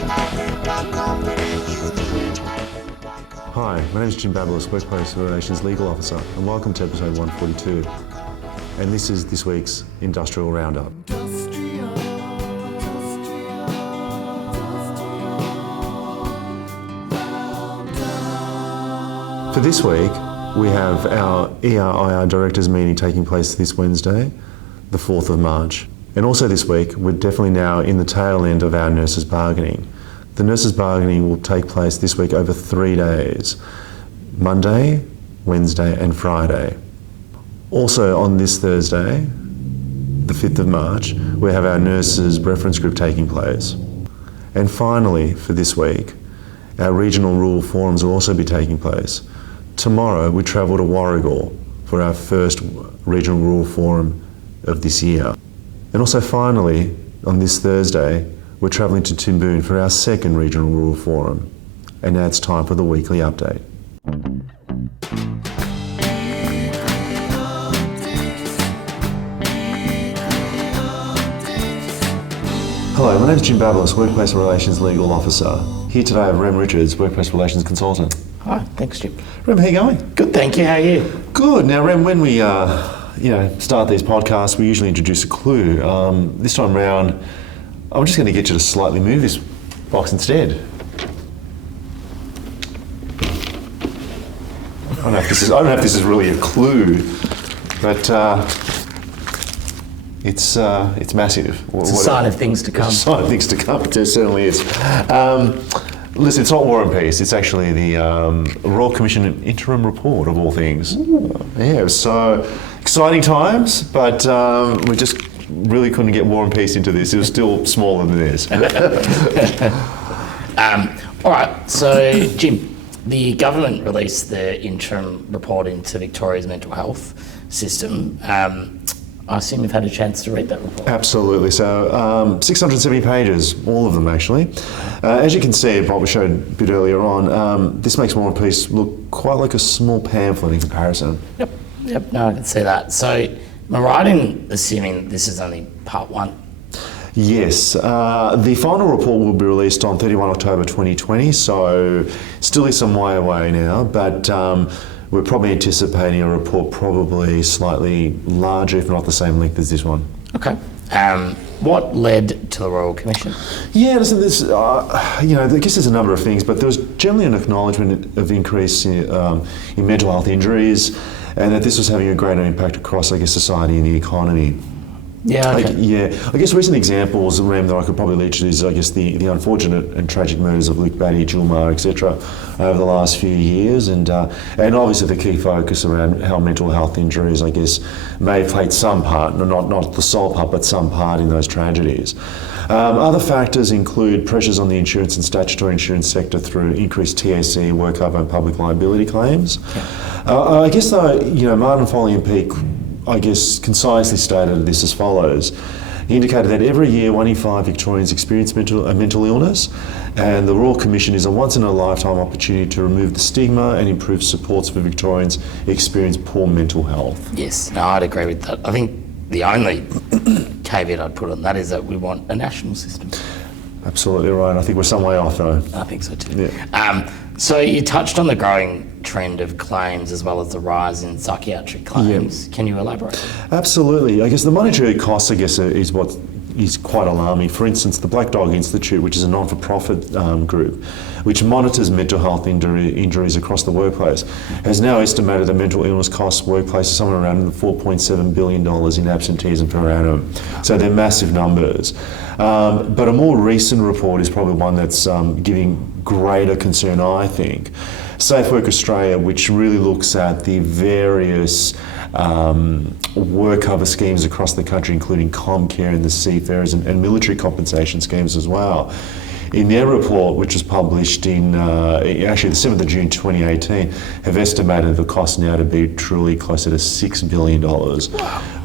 Hi, my name is Jim Babalis, Workplace Relations Legal Officer, and welcome to episode 142. And this is this week's Industrial Roundup. For this week, we have our ERIR Directors meeting taking place this Wednesday, the 4th of March. And also this week, we're definitely now in the tail end of our nurses bargaining. The nurses bargaining will take place this week over 3 days, Monday, Wednesday and Friday. Also on this Thursday, the 5th of March, we have our nurses reference group taking place. And finally, for this week, our regional rural forums will also be taking place. Tomorrow, we travel to Warragul for our first regional rural forum of this year. And also finally, on this Thursday, we're travelling to Timboon for our second regional rural forum. And now it's time for the weekly update. Hello, my name is Jim Babalis, Workplace Relations Legal Officer. Here today I have Rem Richards, Workplace Relations Consultant. Hi, thanks Jim. Rem, how you going? Good, thank you. How are you? Good. Now Rem, when we start these podcasts, we usually introduce a clue. This time round, I'm just going to get you to slightly move this box instead. I don't know if this is really a clue, but it's massive. It's a sign of things to come. It's a sign of things to come. It certainly is. Listen, it's not War and Peace. It's actually the Royal Commission Interim report of all things. Yeah, so exciting times, but we just really couldn't get War and Peace into this. It was still smaller than this. All right, so Jim, the government released the interim report into Victoria's mental health system. I assume you've had a chance to read that report. Absolutely. So 670 pages, all of them actually. As you can see, what we showed a bit earlier on, this makes War and Peace look quite like a small pamphlet in comparison. Yep, no, I can see that. So am I right in assuming this is only part one? Yes, the final report will be released on 31 October 2020, so still is some way away now, but we're probably anticipating a report probably slightly larger, if not the same length as this one. Okay. What led to the Royal Commission? Yeah, listen, I guess there's a number of things, but there was generally an acknowledgement of increase in mental health injuries, and that this was having a greater impact across, I guess, society and the economy. Yeah, okay. I guess recent examples, Rem, that I could probably lead to is, I guess, the unfortunate and tragic murders of Luke Batty, Julmar, etc. over the last few years, and obviously the key focus around how mental health injuries, I guess, may have played some part, not the sole part, but some part in those tragedies. Other factors include pressures on the insurance and statutory insurance sector through increased TAC, work cover and public liability claims. I guess though, Martin Foley and Peake, I guess, concisely stated this as follows. He indicated that every year 1 in 5 Victorians experience mental illness, and the Royal Commission is a once-in-a-lifetime opportunity to remove the stigma and improve supports for Victorians who experience poor mental health. Yes, no, I'd agree with that. I think the only caveat I'd put on that is that we want a national system. Absolutely right. I think we're some way off though. I think so too. Yeah. So you touched on the growing trend of claims as well as the rise in psychiatric claims. Yeah. Can you elaborate? Absolutely. I guess the monetary costs, I guess, is what is quite alarming. For instance, the Black Dog Institute, which is a non-for-profit group, which monitors mental health injuries across the workplace, has now estimated that mental illness costs workplaces somewhere around $4.7 billion in absenteeism per annum. So they're massive numbers. But a more recent report is probably one that's giving greater concern, I think. Safe Work Australia, which really looks at the various work cover schemes across the country, including ComCare and the seafarers and military compensation schemes as well. In their report, which was published in actually the 7th of June 2018, have estimated the cost now to be truly closer to $6 billion,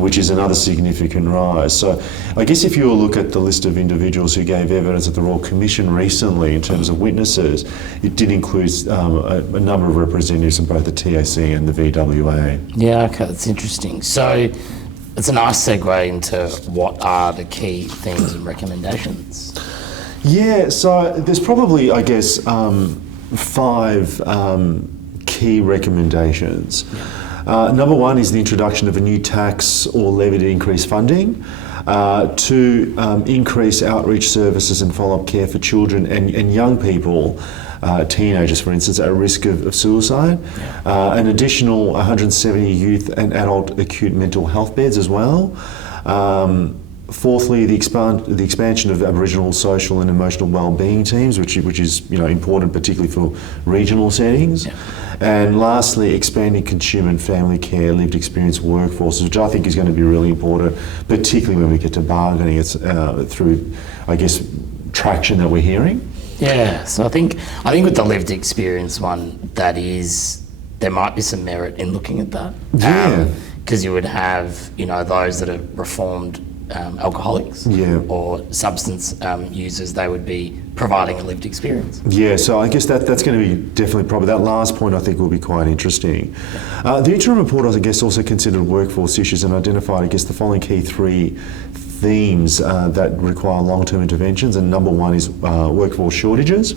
which is another significant rise. So I guess if you look at the list of individuals who gave evidence at the Royal Commission recently in terms of witnesses, it did include a number of representatives from both the TAC and the VWA. Yeah, okay, that's interesting. So it's a nice segue into what are the key themes and recommendations. Yeah, so there's probably, I guess, five key recommendations. Number one is the introduction of a new tax or levy to increase funding. To increase outreach services and follow-up care for children and young people, teenagers for instance, at risk of suicide. An additional 170 youth and adult acute mental health beds as well. Fourthly, the expansion of Aboriginal social and emotional wellbeing teams, which is important, particularly for regional settings. And lastly, expanding consumer and family care lived experience workforces, which I think is going to be really important, particularly when we get to bargaining. It's through, I guess, traction that we're hearing. Yeah, so I think with the lived experience one, there might be some merit in looking at that. Yeah. Because you would have, those that are reformed alcoholics or substance users, they would be providing a lived experience. Yeah, so I guess that's going to be definitely probably, that last point I think will be quite interesting. The interim report, I guess, also considered workforce issues and identified, I guess, the following key three themes that require long-term interventions, and number one is workforce shortages.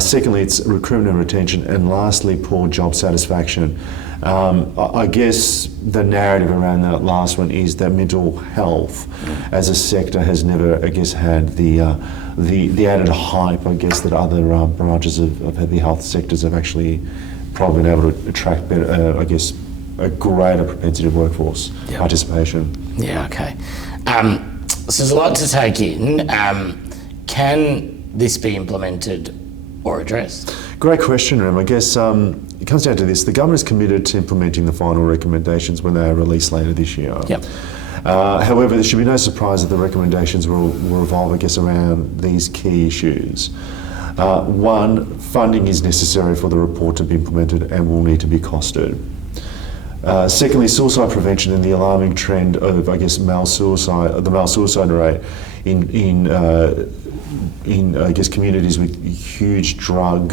Secondly, it's recruitment and retention, and lastly, poor job satisfaction. I guess the narrative around that last one is that mental health as a sector has never, I guess, had the added hype, I guess, that other branches of the health sectors have actually probably been able to attract better, I guess, a greater propensity of workforce participation. Yeah, okay. So there's a lot to take in. Can this be implemented or addressed? Great question, Rem. I guess it comes down to this. The government is committed to implementing the final recommendations when they are released later this year. However, there should be no surprise that the recommendations will revolve, I guess, around these key issues. One, funding is necessary for the report to be implemented and will need to be costed. Secondly, suicide prevention and the alarming trend of, I guess, the male suicide rate in I guess, communities with huge drug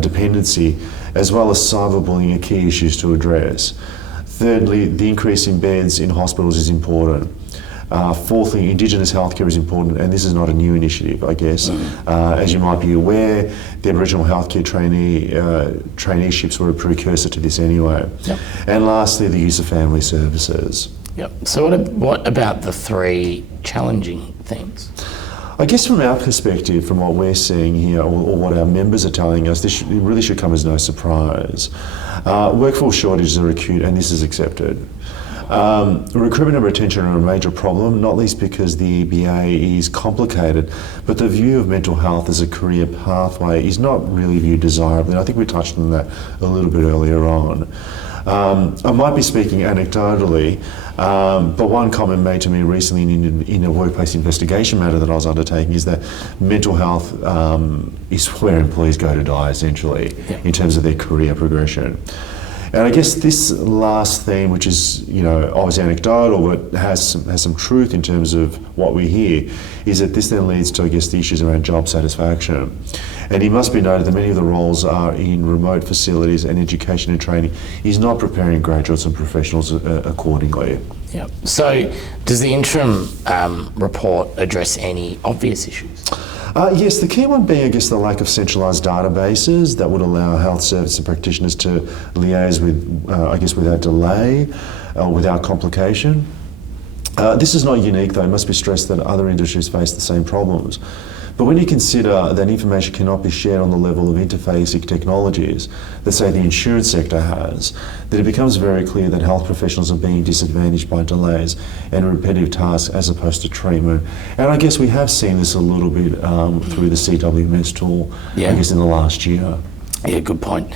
dependency, as well as cyberbullying, are key issues to address. Thirdly, the increase in beds in hospitals is important. Fourthly, Indigenous healthcare is important, and this is not a new initiative, I guess. As you might be aware, the Aboriginal healthcare traineeships were a precursor to this anyway. And lastly, the use of family services. So what about the three challenging themes? I guess from our perspective, from what we're seeing here, or what our members are telling us, this really should come as no surprise. Workforce shortages are acute, and this is accepted. Recruitment and retention are a major problem, not least because the EBA is complicated, but the view of mental health as a career pathway is not really viewed desirably, and I think we touched on that a little bit earlier on. I might be speaking anecdotally, but one comment made to me recently in a workplace investigation matter that I was undertaking is that mental health is where employees go to die, essentially, in terms of their career progression. And I guess this last theme, which is obviously anecdotal, but has some truth in terms of what we hear, is that this then leads to, I guess, the issues around job satisfaction. And it must be noted that many of the roles are in remote facilities, and education and training is not preparing graduates and professionals accordingly. So does the interim report address any obvious issues? Yes, the key one being, I guess, the lack of centralised databases that would allow health service and practitioners to liaise with, I guess, without delay or without complication. This is not unique, though. It must be stressed that other industries face the same problems. But when you consider that information cannot be shared on the level of interfacing technologies that, say, the insurance sector has, that it becomes very clear that health professionals are being disadvantaged by delays and repetitive tasks as opposed to treatment. And I guess we have seen this a little bit through the CWMS tool, I guess, in the last year. Yeah, good point.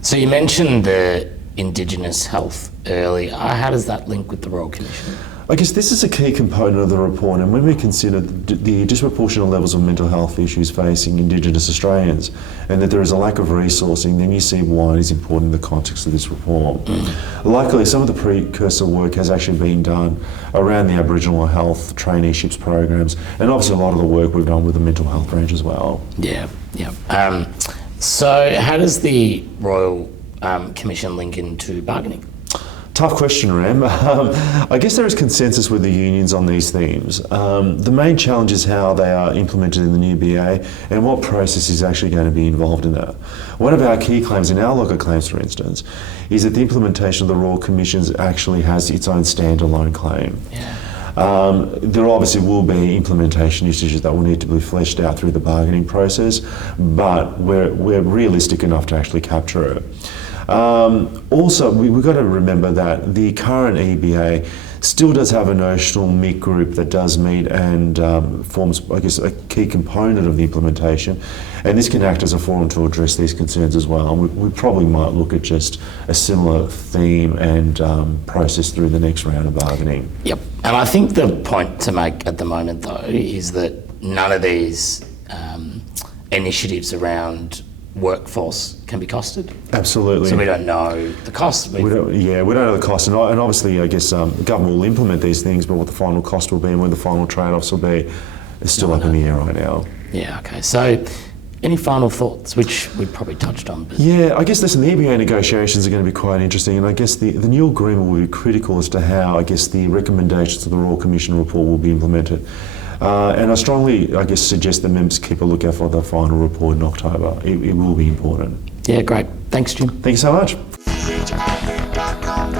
So you mentioned the Indigenous health earlier. How does that link with the Royal Commission? I guess this is a key component of the report, and when we consider the disproportionate levels of mental health issues facing Indigenous Australians and that there is a lack of resourcing, then you see why it is important in the context of this report. Luckily, some of the precursor work has actually been done around the Aboriginal health traineeships programs, and obviously a lot of the work we've done with the mental health branch as well. So how does the Royal Commission link into bargaining? Tough question, Ram. I guess there is consensus with the unions on these themes. The main challenge is how they are implemented in the new BA and what process is actually going to be involved in that. One of our key claims in our locker claims, for instance, is that the implementation of the Royal Commissions actually has its own standalone claim. Yeah. There obviously will be implementation issues that will need to be fleshed out through the bargaining process, but we're realistic enough to actually capture it. Also, we've got to remember that the current EBA still does have a notional MIC group that does meet and forms, I guess, a key component of the implementation. And this can act as a forum to address these concerns as well. And we probably might look at just a similar theme and process through the next round of bargaining. Yep. And I think the point to make at the moment, though, is that none of these initiatives around workforce can be costed. Absolutely. So we don't know the cost. We don't know the cost, and obviously, I guess government will implement these things, but what the final cost will be and where the final trade-offs will be is still up in the air right now. Yeah. Okay. So, any final thoughts, which we probably touched on? But yeah, I guess listen, the EBA negotiations are going to be quite interesting, and I guess the new agreement will be critical as to how, I guess, the recommendations of the Royal Commission report will be implemented. And I strongly, I guess, suggest that members keep a lookout for the final report in October. It will be important. Yeah, great. Thanks, Jim. Thank you so much. VHIA.com.